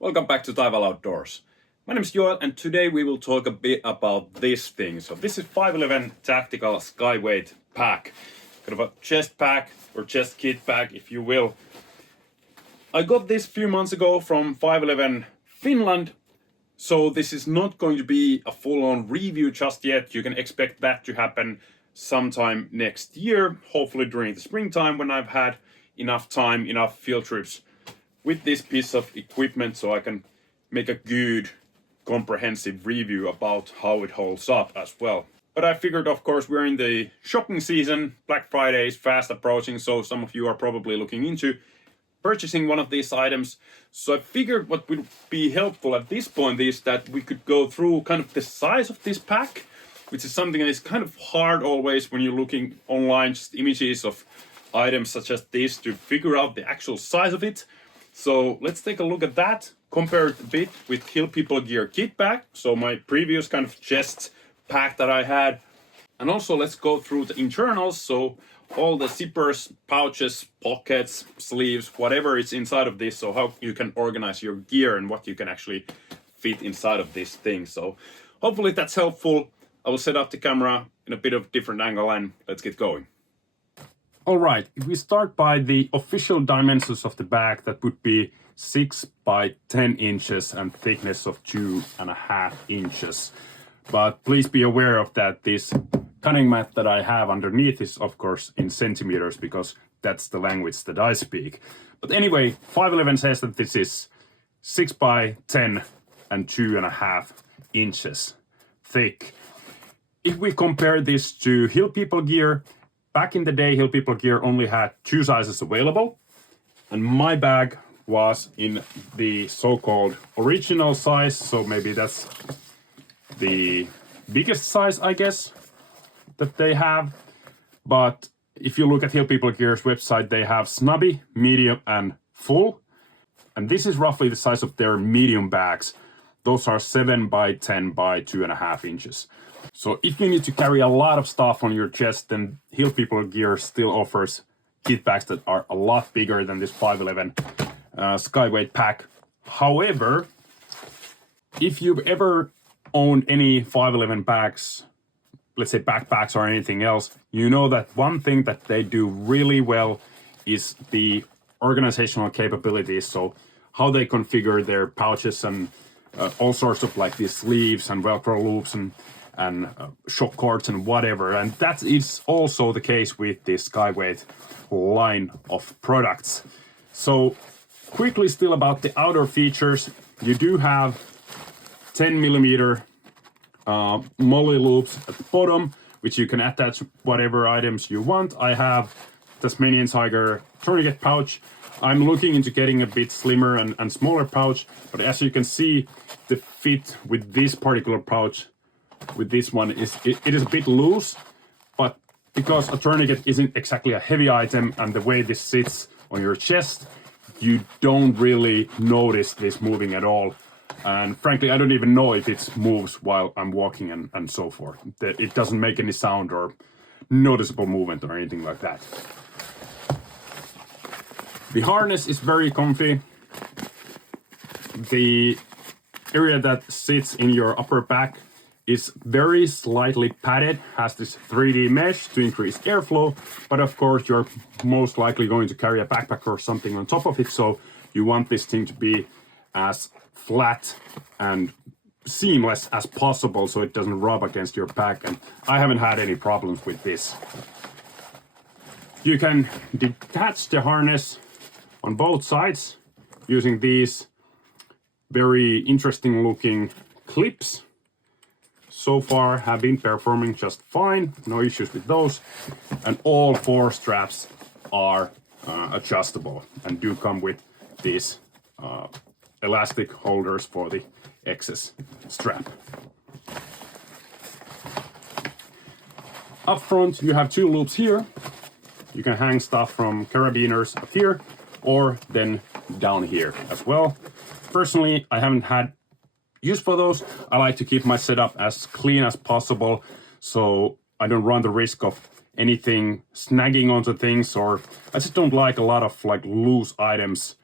Welcome back to Taival Outdoors. My name is Joel and today we will talk a bit about this thing. So this is 511 Tactical Skyweight Pack. Kind of a chest pack or chest kit pack if you will. I got this a few months ago from 511 Finland. So this is not going to be a full-on review just yet. You can expect that to happen sometime next year. Hopefully during the springtime when I've had enough time, enough field trips with this piece of equipment so I can make a good comprehensive review about how it holds up as well. But I figured, of course, we're in the shopping season. Black Friday is fast approaching, so some of you are probably looking into purchasing one of these items. So I figured what would be helpful at this point is that we could go through kind of the size of this pack, which is something that is kind of hard always when you're looking online, just images of items such as this to figure out the actual size of it. So let's take a look at that, compare it a bit with Hill People Gear kit pack, so my previous kind of chest pack that I had. And also let's go through the internals, so all the zippers, pouches, pockets, sleeves, whatever is inside of this, so how you can organize your gear and what you can actually fit inside of this thing. So hopefully that's helpful. I will set up the camera in a bit of different angle and let's get going. All right, if we start by the official dimensions of the bag, that would be 6 by 10 inches and thickness of 2.5 inches. But please be aware of that this cutting mat that I have underneath is of course in centimeters because that's the language that I speak. But anyway, 511 says that this is 6 by 10 and 2.5 inches thick. If we compare this to Hill People Gear, back in the day, Hill People Gear only had 2 sizes available, and my bag was in the so-called original size, so maybe that's the biggest size, I guess, that they have. But if you look at Hill People Gear's website, they have snubby, medium, and full, and this is roughly the size of their medium bags. Those are 7 by 10 by 2.5 inches. So if you need to carry a lot of stuff on your chest, then Hill People Gear still offers kit bags that are a lot bigger than this 511 Skyweight pack. However, if you've ever owned any 511 bags, let's say backpacks or anything else, you know that one thing that they do really well is the organizational capabilities. So how they configure their pouches and all sorts of like these sleeves and Velcro loops and shock cords and whatever, and that is also the case with the Skyweight line of products. So quickly still about the outer features, you do have 10mm molly loops at the bottom, which you can attach whatever items you want. I have Tasmanian Tiger tourniquet pouch. I'm looking into getting a bit slimmer and smaller pouch, but as you can see, the fit with this particular pouch with this one is it is a bit loose, but because a tourniquet isn't exactly a heavy item and the way this sits on your chest, you don't really notice this moving at all. And frankly, I don't even know if it moves while I'm walking and so forth. It doesn't make any sound or noticeable movement or anything like that. The harness is very comfy. The area that sits in your upper back is very slightly padded, has this 3D mesh to increase airflow, but of course you're most likely going to carry a backpack or something on top of it, so you want this thing to be as flat and seamless as possible so it doesn't rub against your back, and I haven't had any problems with this. You can detach the harness on both sides using these very interesting looking clips. So far have been performing just fine, no issues with those, and all 4 straps are adjustable and do come with these elastic holders for the excess strap. Up front you have 2 loops here. You can hang stuff from carabiners up here or then down here as well. Personally, I haven't had use for those. I like to keep my setup as clean as possible so I don't run the risk of anything snagging onto things, or I just don't like a lot of like loose items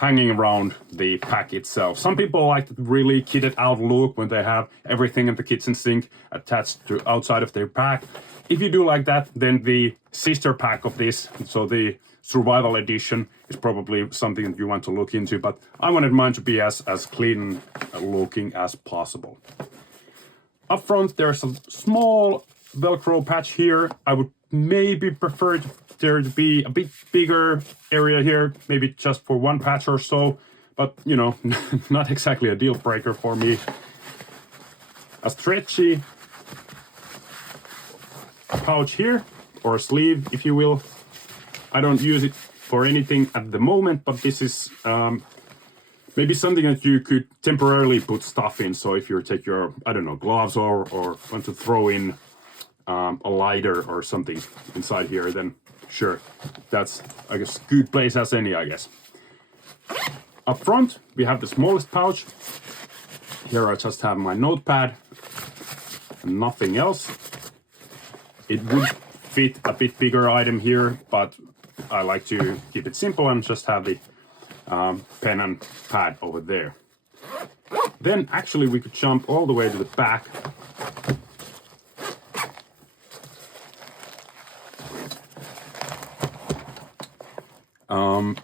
hanging around the pack itself. Some people like the really kitted out look when they have everything in the kitchen sink attached to outside of their pack. If you do like that, then the sister pack of this, so the survival edition, is probably something that you want to look into, but I wanted mine to be as clean looking as possible. Up front, there's a small Velcro patch here. I would maybe prefer there to be a bit bigger area here, maybe just for one patch or so, but you know, not exactly a deal breaker for me. A stretchy pouch here, or a sleeve if you will. I don't use it for anything at the moment, but this is maybe something that you could temporarily put stuff in. So if you take your, I don't know, gloves or want to throw in a lighter or something inside here, then sure, that's, I guess, good place as any, I guess. Up front, we have the smallest pouch. Here I just have my notepad and nothing else. It would fit a bit bigger item here, but I like to keep it simple and just have the pen and pad over there. Then actually we could jump all the way to the back.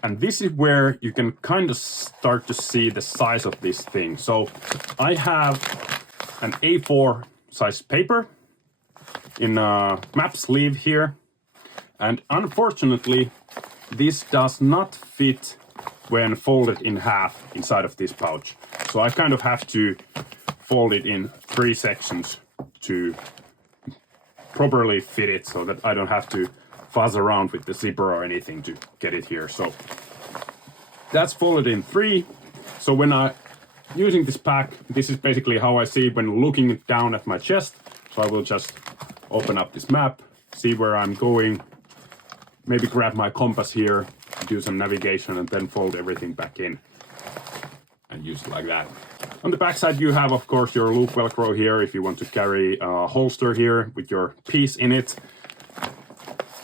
And this is where you can kind of start to see the size of this thing. So I have an A4 size paper in a map sleeve here. And unfortunately, this does not fit when folded in half inside of this pouch. So I kind of have to fold it in 3 sections to properly fit it so that I don't have to fuzz around with the zipper or anything to get it here. So that's folded in 3. So when I'm using this pack, this is basically how I see it when looking down at my chest. So I will just open up this map, see where I'm going, maybe grab my compass here, do some navigation, and then fold everything back in and use it like that. On the back side, you have, of course, your loop Velcro here if you want to carry a holster here with your piece in it.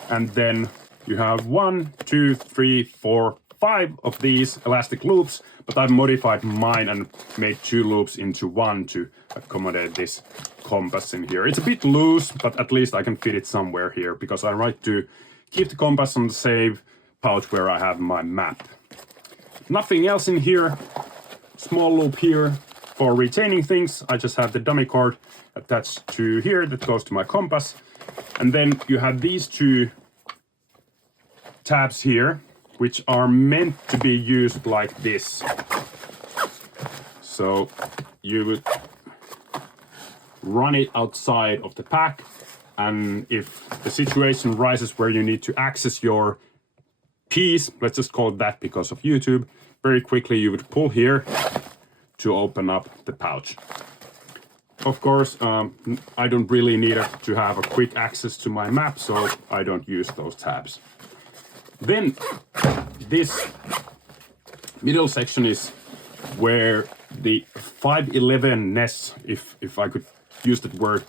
And then you have 1, 2, 3, 4, 5 of these elastic loops, but I've modified mine and made 2 loops into 1 to accommodate this compass in here. It's a bit loose, but at least I can fit it somewhere here because I like to keep the compass on the same pouch where I have my map. Nothing else in here. Small loop here for retaining things. I just have the dummy cord attached to here that goes to my compass. And then you have these 2 tabs here, which are meant to be used like this. So you would run it outside of the pack, and if the situation rises where you need to access your piece, let's just call it that because of YouTube, very quickly you would pull here to open up the pouch. Of course, I don't really need to have a quick access to my map, so I don't use those tabs. Then this middle section is where the 511ness, if I could use that word,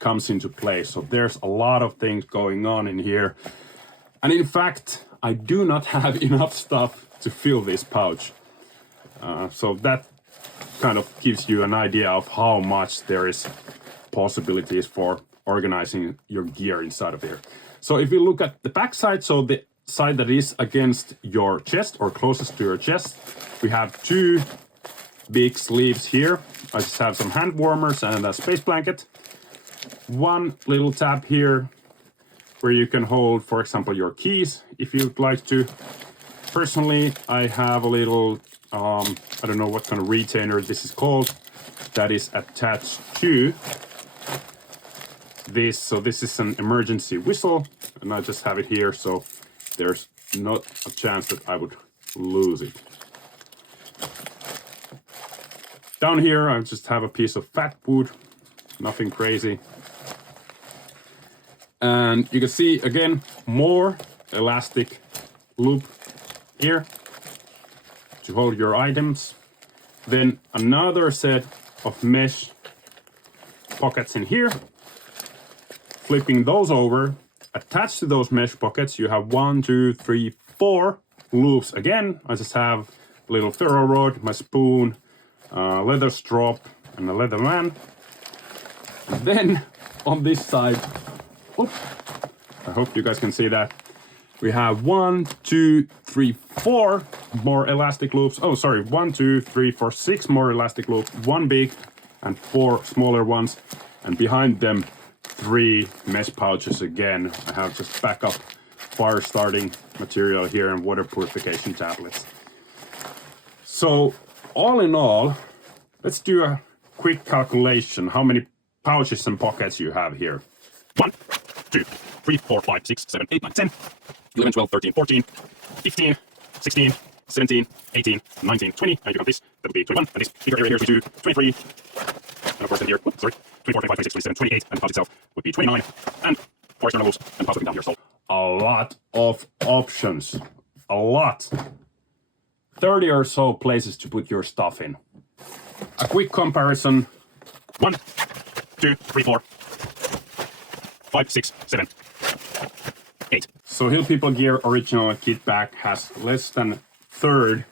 comes into play. So there's a lot of things going on in here. And in fact, I do not have enough stuff to fill this pouch. So that kind of gives you an idea of how much there is possibilities for organizing your gear inside of here. So if you look at the back side, so the side that is against your chest or closest to your chest, we have 2 big sleeves here. I just have some hand warmers and a space blanket. 1 little tab here where you can hold, for example, your keys if you'd like to. Personally, I have a little, I don't know what kind of retainer this is called, that is attached to this. So this is an emergency whistle, and I just have it here, so there's not a chance that I would lose it. Down here, I just have a piece of fat wood, nothing crazy. And you can see, again, more elastic loop here to hold your items. Then another set of mesh pockets in here. Flipping those over, attached to those mesh pockets, you have 1, 2, 3, 4 loops again. I just have little ferro rod, my spoon, leather strap, and a leather man. And then on this side, oops, I hope you guys can see that. We have 1, 2, 3, 4 more elastic loops. Oh, sorry, 1, 2, 3, 4, 6 more elastic loops. 1 big and 4 smaller ones. And behind them, 3 mesh pouches again. I have just backup fire starting material here and water purification tablets. So all in all, let's do a quick calculation. How many pouches and pockets you have here? 1, 2, 3, 4, 5, 6, 7, 8, 9, 10, 11, 12, 13, 14, 15, 16, 17, 18, 19, 20. And if you count this, that would be 21. And this bigger area here is 22, 23. And of course then here, oops, sorry, 24, 25, 26, 27, 28. And the pouch itself would be 29. And 4 external loops and pouch looking down here. So a lot of options. A lot. 30 or so places to put your stuff in. A quick comparison. 1, 2, 3, 4, 5, 6, 7, 8. So Hill People Gear original kit bag has less than a third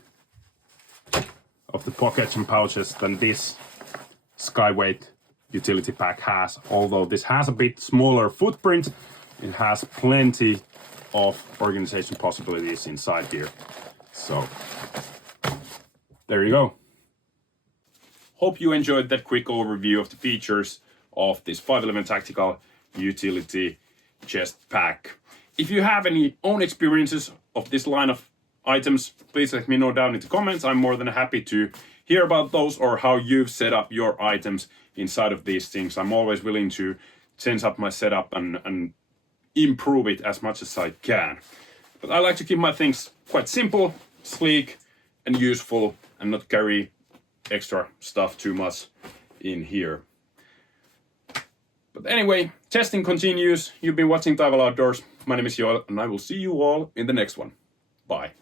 of the pockets and pouches than this Skyweight Utility Pack has. Although this has a bit smaller footprint, it has plenty of organization possibilities inside here. So there you go. Hope you enjoyed that quick overview of the features of this 511 Tactical Utility Chest Pack. If you have any own experiences of this line of items, please let me know down in the comments. I'm more than happy to hear about those or how you've set up your items inside of these things. I'm always willing to change up my setup and improve it as much as I can. But I like to keep my things quite simple, sleek, and useful, and not carry extra stuff too much in here. But anyway, testing continues. You've been watching Taival Outdoors. My name is Joel, and I will see you all in the next one. Bye.